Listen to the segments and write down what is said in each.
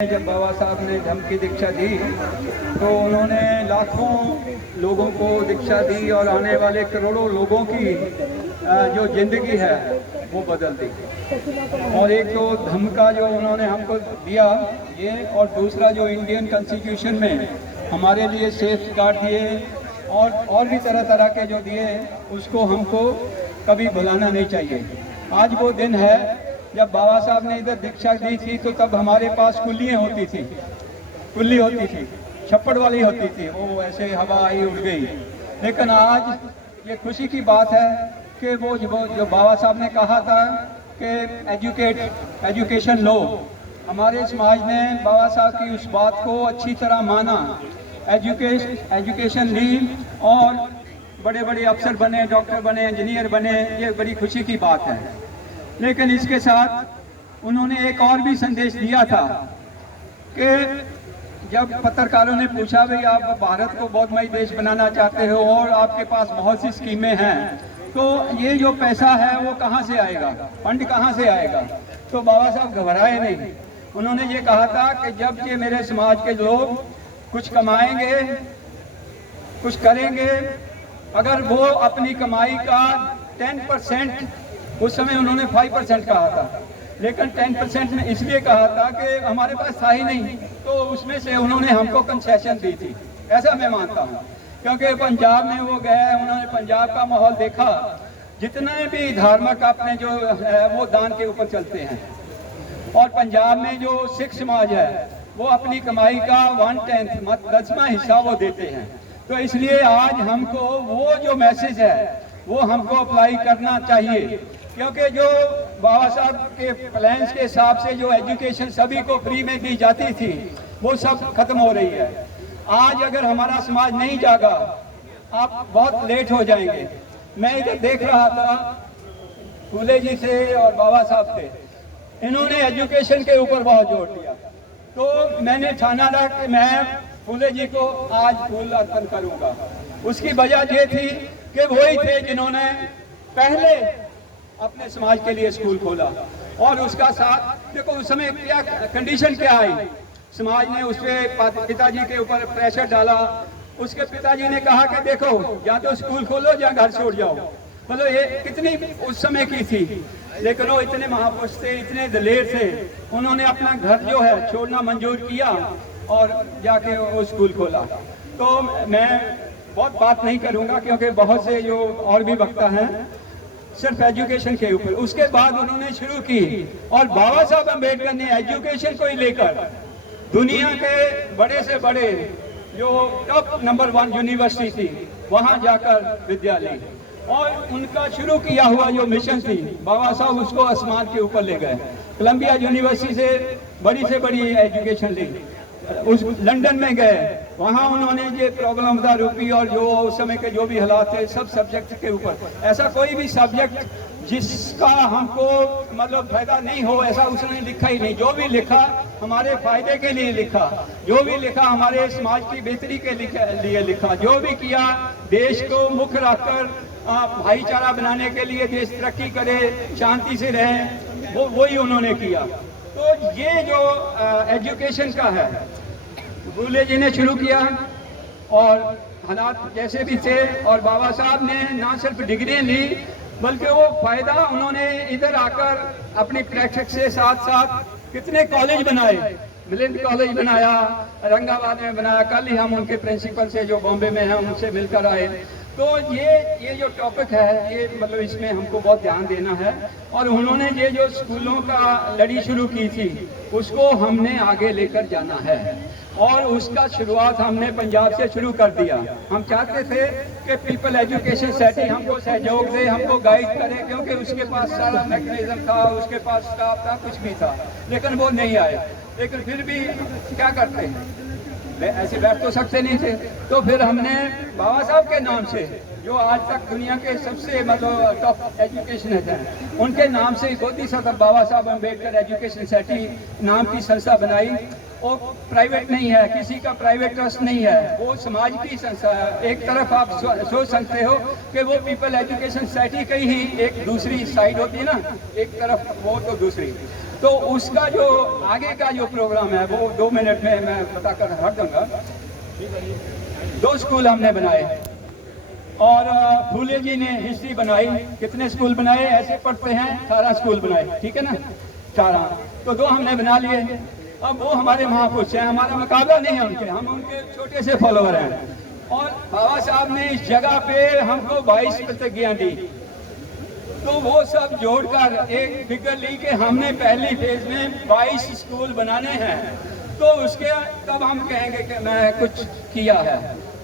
जब बाबा साहब ने धम्म की दीक्षा दी तो उन्होंने लाखों लोगों को दीक्षा दी और आने वाले करोड़ों लोगों की जो ज़िंदगी है वो बदल दी। और एक तो धम्म का जो उन्होंने हमको दिया ये, और दूसरा जो इंडियन कॉन्स्टिट्यूशन में हमारे लिए सेफ गार्ड दिए और भी तरह तरह के जो दिए, उसको हमको कभी भुलाना नहीं चाहिए। आज वो दिन है जब बाबा साहब ने इधर दीक्षा दी थी तो तब हमारे पास कुल्लियाँ होती थी, कुल्ली होती थी, छप्पड़ वाली होती थी, वो ऐसे हवा आई उड़ गई। लेकिन आज ये खुशी की बात है कि वो जो बाबा साहब ने कहा था कि एजुकेशन लो, हमारे समाज ने बाबा साहब की उस बात को अच्छी तरह माना, एजुकेशन ली और बड़े बड़े अफसर बने, डॉक्टर बने, इंजीनियर बने। ये बड़ी खुशी की बात है। लेकिन इसके साथ उन्होंने एक और भी संदेश दिया था कि जब पत्रकारों ने पूछा भाई आप भारत को बौद्धमय देश बनाना चाहते हो और आपके पास बहुत सी स्कीमें हैं, तो ये जो पैसा है वो कहाँ से आएगा, फंड कहाँ से आएगा? तो बाबा साहब घबराए नहीं। उन्होंने ये कहा था कि जब ये मेरे समाज के लोग कुछ कमाएंगे, कुछ करेंगे, अगर वो अपनी कमाई का 10%, उस समय उन्होंने 5% कहा था, लेकिन 10% में इसलिए कहा था कि हमारे पास था ही नहीं, तो उसमें से उन्होंने हमको कंसेशन दी थी। ऐसा मैं मानता हूँ, क्योंकि पंजाब में वो गए, उन्होंने पंजाब का माहौल देखा। जितने भी धार्मिक अपने जो है वो दान के ऊपर चलते हैं, और पंजाब में जो सिख समाज है वो अपनी कमाई का 1/10 10वां हिस्सा वो देते हैं। तो इसलिए आज हमको वो जो मैसेज है वो हमको अप्लाई करना चाहिए, क्योंकि जो बाबा साहब के प्लान्स के हिसाब से जो एजुकेशन सभी को फ्री में दी जाती थी वो सब खत्म हो रही है। आज अगर हमारा समाज नहीं जागा, आप बहुत लेट हो जाएंगे। मैं इधर देख रहा था फूले जी से और बाबा साहब से, इन्होंने एजुकेशन के ऊपर बहुत जोर दिया। तो मैंने ठाना था कि मैं फूले जी को आज फूल अर्पण करूंगा। उसकी वजह ये थी कि वही थे जिन्होंने पहले अपने समाज के लिए स्कूल खोला, और उसका साथ देखो उस समय क्या कंडीशन क्या आई, समाज ने उस पर पिताजी के ऊपर प्रेशर डाला। उसके पिताजी ने कहा कि देखो या तो स्कूल खोलो या घर छोड़ जाओ। मतलब ये कितनी उस समय की थी, लेकिन वो इतने महापुरुष थे, इतने दलेर थे, उन्होंने अपना घर जो है छोड़ना मंजूर किया और जाके वो स्कूल खोला। तो मैं बहुत बात नहीं करूंगा क्योंकि बहुत से जो और भी वक्ता हैं, सिर्फ एजुकेशन के ऊपर। उसके बाद उन्होंने शुरू की, और बाबा साहब अम्बेडकर ने एजुकेशन को ही लेकर दुनिया के बड़े से बड़े जो टॉप नंबर 1 यूनिवर्सिटी थी वहां जाकर विद्यालय, और उनका शुरू किया हुआ जो मिशन थी बाबा साहब उसको आसमान के ऊपर ले गए। कोलंबिया यूनिवर्सिटी से बड़ी एजुकेशन ली, उस लंदन में गए, वहाँ उन्होंने ये प्रॉब्लम था रूपी और जो उस समय के जो भी हालात थे सब सब्जेक्ट के ऊपर, ऐसा कोई भी सब्जेक्ट जिसका हमको मतलब फायदा नहीं हो ऐसा उसने लिखा ही नहीं। जो भी लिखा हमारे फायदे के लिए लिखा, जो भी लिखा हमारे समाज की बेहतरी के लिए लिखा, जो भी किया देश को मुख्य रखकर भाईचारा बनाने के लिए, देश तरक्की करे, शांति से रहे, वही उन्होंने किया। तो ये जो एजुकेशन का है फूले जी ने शुरू किया, और हालात जैसे भी थे, और बाबा साहब ने ना सिर्फ डिग्री ली बल्कि वो फायदा उन्होंने इधर आकर अपनी प्रैक्टिस से साथ साथ कितने कॉलेज बनाए। मिलिंद कॉलेज बनाया, औरंगाबाद में बनाया। कल ही हम उनके प्रिंसिपल से जो बॉम्बे में हैं उनसे मिलकर आए। तो ये जो टॉपिक है ये मतलब इसमें हमको बहुत ध्यान देना है, और उन्होंने ये जो स्कूलों का लड़ी शुरू की थी उसको हमने आगे लेकर जाना है, और उसका शुरुआत हमने पंजाब से शुरू कर दिया। हम चाहते थे कि पीपल एजुकेशन सोसाइटी हमको सहयोग दे, हमको गाइड करे, क्योंकि उसके पास सारा मैकेनिज्म था, उसके पास स्टाफ था, कुछ भी था, लेकिन वो नहीं आए। लेकिन फिर भी क्या करते हैं, ऐसे बैठ तो सकते नहीं थे। तो फिर हमने बाबा साहब के नाम से, जो आज तक दुनिया के सबसे मतलब टॉप एजुकेशन हैं, उनके नाम से बोधिसत्व बाबा साहब अम्बेडकर एजुकेशन सोसाइटी नाम की संस्था बनाई। वो प्राइवेट नहीं है, किसी का प्राइवेट ट्रस्ट नहीं है, वो समाज की संस्था है। एक तरफ आप सोच सकते हो कि वो पीपल एजुकेशन सोसाइटी की ही एक दूसरी साइड होती है ना, एक तरफ वो तो दूसरी। तो उसका जो आगे का जो प्रोग्राम है वो 2 मिनट में मैं बताकर हट दूंगा। 2 स्कूल हमने बनाए और फूले जी ने हिस्ट्री बनाई। कितने स्कूल बनाए ऐसे पढ़ते हैं? 18 स्कूल बनाए, ठीक है ना, 18। तो 2 हमने बना लिए। अब वो हमारे महापुरुष हैं, हमारा मुकाबला नहीं है उनके, हम उनके छोटे से फॉलोअर हैं। और बाबा साहब ने इस जगह पे हमको 22 प्रतिज्ञा दी, तो वो सब जोड़कर एक फिगर ली कि हमने पहली फेज में 22 स्कूल बनाने हैं। तो उसके तब हम कहेंगे कि मैं कुछ किया है।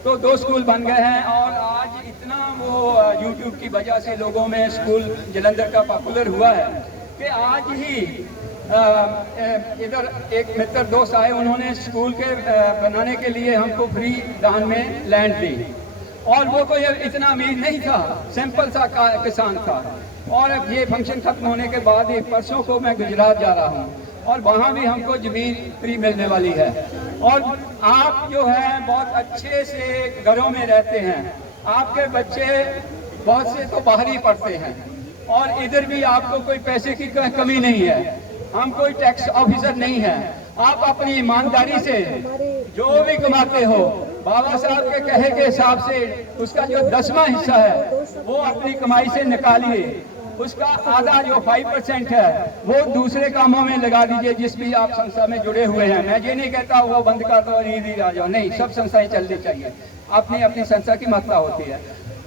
तो 2 स्कूल बन गए हैं और आज इतना वो YouTube की वजह से लोगों में स्कूल जलंधर का पॉपुलर हुआ है कि आज ही इधर एक मित्र दोस्त आए, उन्होंने स्कूल के बनाने के लिए हमको फ्री दान में लैंड दी। और वो कोई इतना अमीर नहीं था, सिंपल सा किसान था। और अब ये फंक्शन खत्म होने के बाद ही परसों को मैं गुजरात जा रहा हूँ और वहाँ भी हमको ज़मीन फ्री मिलने वाली है। और आप जो है बहुत अच्छे से घरों में रहते हैं, आपके बच्चे बहुत से तो बाहर ही पढ़ते हैं और इधर भी आपको कोई पैसे की कमी नहीं है। हम कोई टैक्स ऑफिसर नहीं है। आप अपनी ईमानदारी से जो भी कमाते हो, बाबा साहब के कहे के हिसाब से उसका जो 10वां हिस्सा है वो अपनी कमाई से निकालिए। उसका आधा जो 5% है वो दूसरे कामों में लगा दीजिए, जिस भी आप संस्था में जुड़े हुए हैं। मैं ये नहीं कहता वो बंद कर दो और ईद आ जाओ, नहीं, सब संस्थाएं चलनी चाहिए, अपनी अपनी संस्था की महत्ता होती है।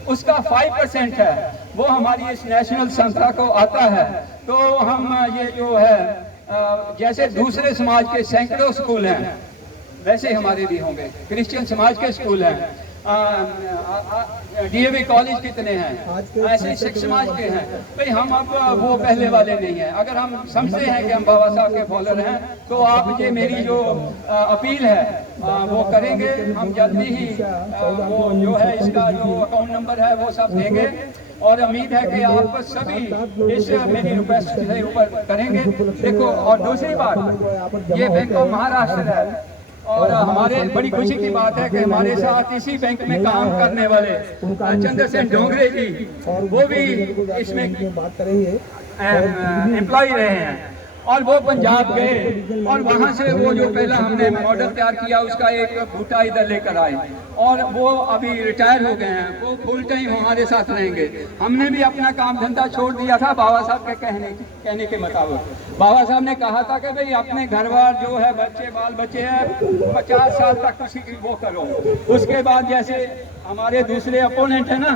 उसका 5% है वो हमारी इस नेशनल संस्था को आता है। तो हम ये जो है जैसे दूसरे समाज के सैकड़ों स्कूल हैं वैसे हमारे भी होंगे। क्रिश्चियन समाज के स्कूल हैं, डीएवी कॉलेज कितने हैं, ऐसे सिख समाज के हैं। भाई हम अब वो पहले वाले नहीं हैं। अगर हम समझते हैं कि हम बाबा साहब के फॉलोअर हैं तो आप ये मेरी जो अपील है वो करेंगे। हम जल्दी ही वो जो है इसका जो अकाउंट नंबर है वो सब देंगे और उम्मीद है कि आप सभी इस मेरी रिक्वेस्ट के ऊपर करेंगे। देखो, और दूसरी बात, ये बैंक ऑफ महाराष्ट्र है और हमारे बड़ी खुशी की बात है कि हमारे साथ इसी बैंक में काम करने वाले चंद्रसेन डोंगरे जी वो भी इसमें एम्प्लॉय रहे हैं और वो पंजाब गए और वहाँ से वो जो पहला हमने मॉडल तैयार किया उसका एक बूटा इधर लेकर आए और वो अभी रिटायर हो गए हैं। वो फुल टाइम हमारे साथ रहेंगे। हमने भी अपना काम धंधा छोड़ दिया था बाबा साहब के कहने के मुताबिक। बाबा साहब ने कहा था कि भाई अपने घर बार जो है बच्चे बाल बच्चे हैं 50 साल तक किसी की वो करो। उसके बाद जैसे हमारे दूसरे अपोनेंट है ना,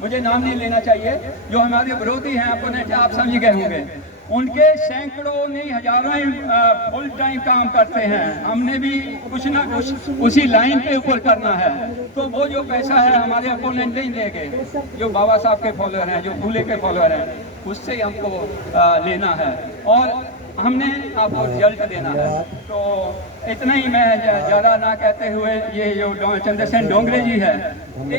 मुझे नाम नहीं लेना चाहिए, जो हमारे विरोधी हैं अपोनेंट है, आप समझ गए होंगे, उनके सैकड़ों नहीं हजारों ही फुल टाइम काम करते हैं। हमने भी कुछ ना कुछ उसी लाइन के ऊपर करना है। तो वो जो पैसा है हमारे अपोनेंट नहीं देंगे, जो बाबा साहब के फॉलोअर हैं, जो फूले के फॉलोअर हैं, उससे हमको लेना है और हमने आपको रिजल्ट देना है। तो इतना ही मैं ज़्यादा ना कहते हुए, ये जो चंद्रसेन डोंगरे जी है,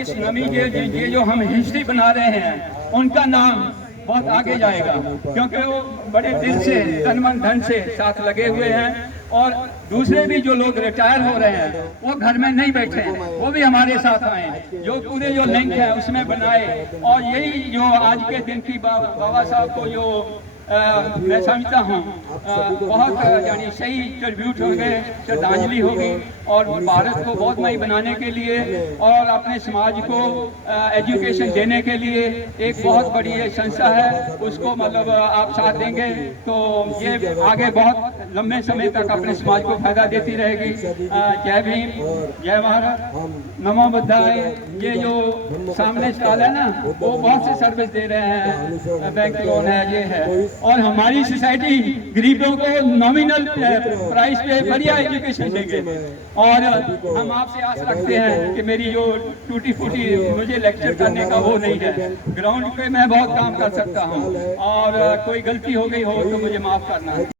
इस नमी ये जो हम हिस्ट्री बना रहे हैं उनका नाम बहुत आगे जाएगा, क्योंकि वो बड़े दिल से तन मन धन से साथ लगे हुए हैं। और दूसरे भी जो लोग रिटायर हो रहे हैं वो घर में नहीं बैठे हैं, वो भी हमारे साथ आए, जो पूरे जो लिंक है उसमें बनाए। और यही जो आज के दिन की बाबा साहब को जो मैं समझता हूँ बहुत यानी सही ट्रिब्यूट होंगे, श्रद्धांजलि होगी और भारत को बौद्धमय बनाने के लिए और अपने समाज को एजुकेशन देने के लिए एक बहुत बड़ी ये संस्था है, उसको मतलब आप साथ देंगे तो ये आगे बहुत लंबे समय तक अपने समाज को फायदा देती रहेगी। जय भीम, जय भारत, नमो बुद्धाय। ये जो सामने स्टॉल है ना वो बहुत से सर्विस दे रहे हैं, बैंक लोन है, ये है। और हमारी सोसाइटी गरीबों को नॉमिनल प्राइस पे बढ़िया एजुकेशन देंगे। और हम आपसे आस रखते हैं कि मेरी जो टूटी फूटी मुझे लेक्चर करने का वो नहीं है, ग्राउंड पे मैं बहुत काम कर सकता हूँ और कोई गलती हो गई हो तो मुझे माफ़ करना है।